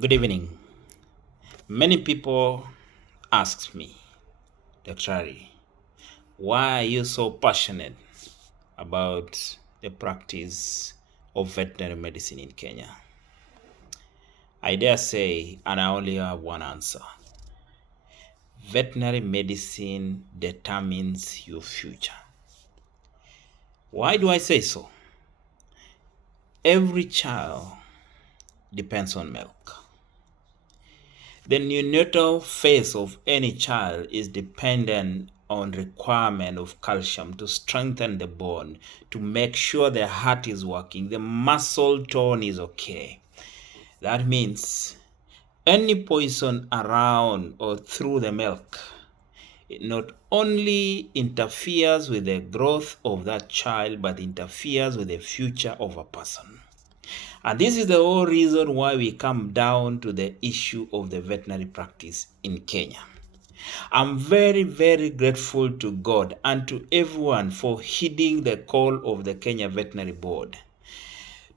Good evening. Many people ask me, Dr. Ari, why are you so passionate about the practice of veterinary medicine in Kenya? I dare say, and I only have one answer. Veterinary medicine determines your future. Why do I say so? Every child depends on milk. The neonatal phase of any child is dependent on requirement of calcium to strengthen the bone, to make sure the heart is working, the muscle tone is okay. That means any poison around or through the milk, it not only interferes with the growth of that child, but interferes with the future of a person. And this is the whole reason why we come down to the issue of the veterinary practice in Kenya. I'm very, very grateful to God and to everyone for heeding the call of the Kenya Veterinary Board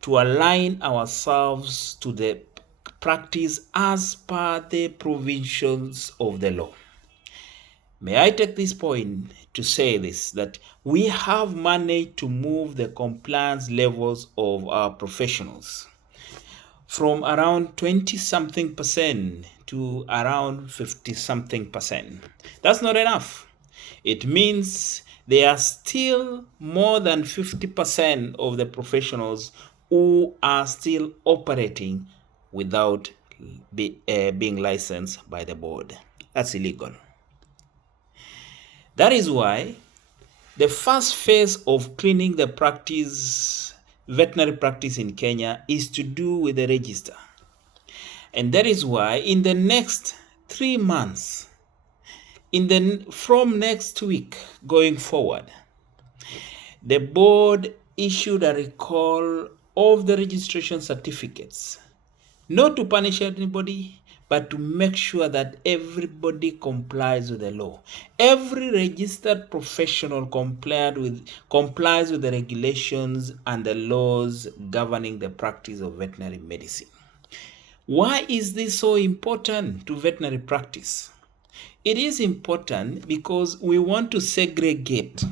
to align ourselves to the practice as per the provisions of the law. May I take this point to say this, that we have managed to move the compliance levels of our professionals from around 20-something% to around 50-something%. That's not enough. It means there are still more than 50% of the professionals who are still operating without being licensed by the board. That's illegal. That is why the first phase of cleaning the veterinary practice in Kenya is to do with the register. And that is why in the next 3 months, from next week going forward, the board issued a recall of the registration certificates, not to punish anybody, but to make sure that everybody complies with the law. Every registered professional complies with the regulations and the laws governing the practice of veterinary medicine. Why is this so important to veterinary practice? It is important because we want to segregate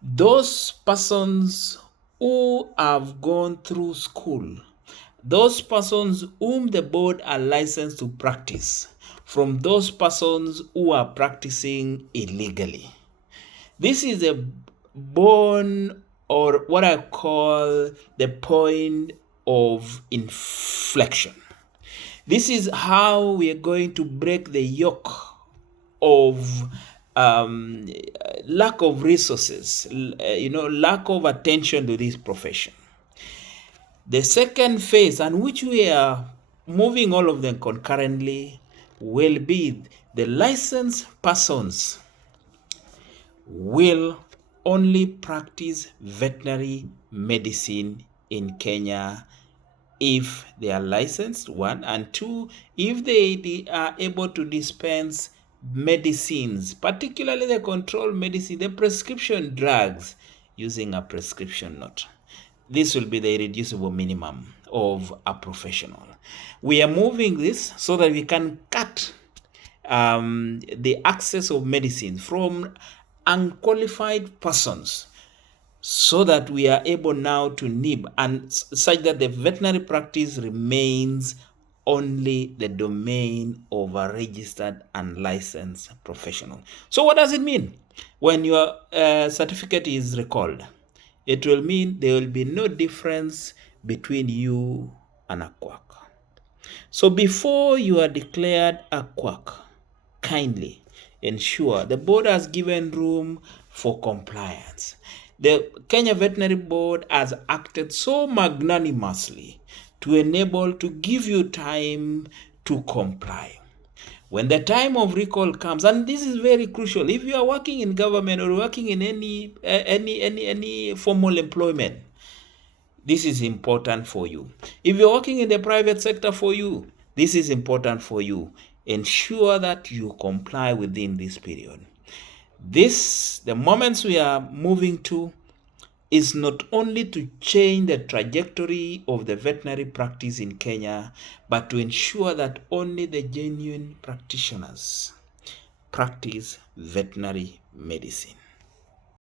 those persons who have gone through school, those persons whom the board are licensed to practice, from those persons who are practicing illegally. This is a bone, or what I call the point of inflection. This is how we are going to break the yoke of lack of resources, lack of attention to this profession. The second phase, and which we are moving all of them concurrently, will be the licensed persons will only practice veterinary medicine in Kenya if they are licensed, one, and two, if they are able to dispense medicines, particularly the controlled medicine, the prescription drugs, using a prescription note. This will be the irreducible minimum of a professional. We are moving this so that we can cut the access of medicine from unqualified persons, so that we are able now to nib and such that the veterinary practice remains only the domain of a registered and licensed professional. So what does it mean? When your certificate is recalled, it will mean there will be no difference between you and a quack. So before you are declared a quack, kindly ensure the board has given room for compliance. The Kenya Veterinary Board has acted so magnanimously to give you time to comply. When the time of recall comes, and this is very crucial, if you are working in government or working in any formal employment, this is important for you. If you're working in the private sector for you, this is important for you. Ensure that you comply within this period. The moments we are moving to is not only to change the trajectory of the veterinary practice in Kenya, but to ensure that only the genuine practitioners practice veterinary medicine.